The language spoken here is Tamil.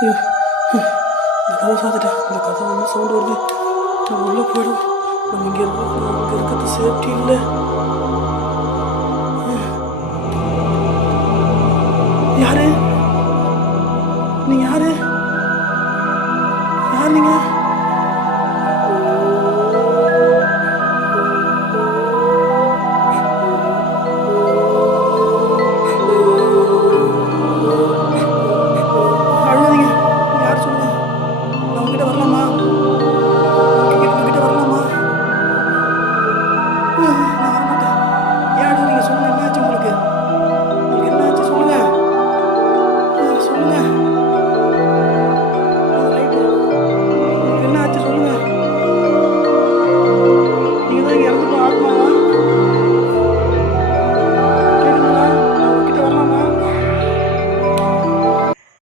ஐயோ, இந்த கதவை சாத்திட்டேன். இந்த கதவை ஒன்றும் சவுண்டு வருது. நம்ம உள்ளே போயிடும். நம்ம இங்கே இருக்கிறது சேஃப்டி இல்லை. யாரு நீ? யாரு?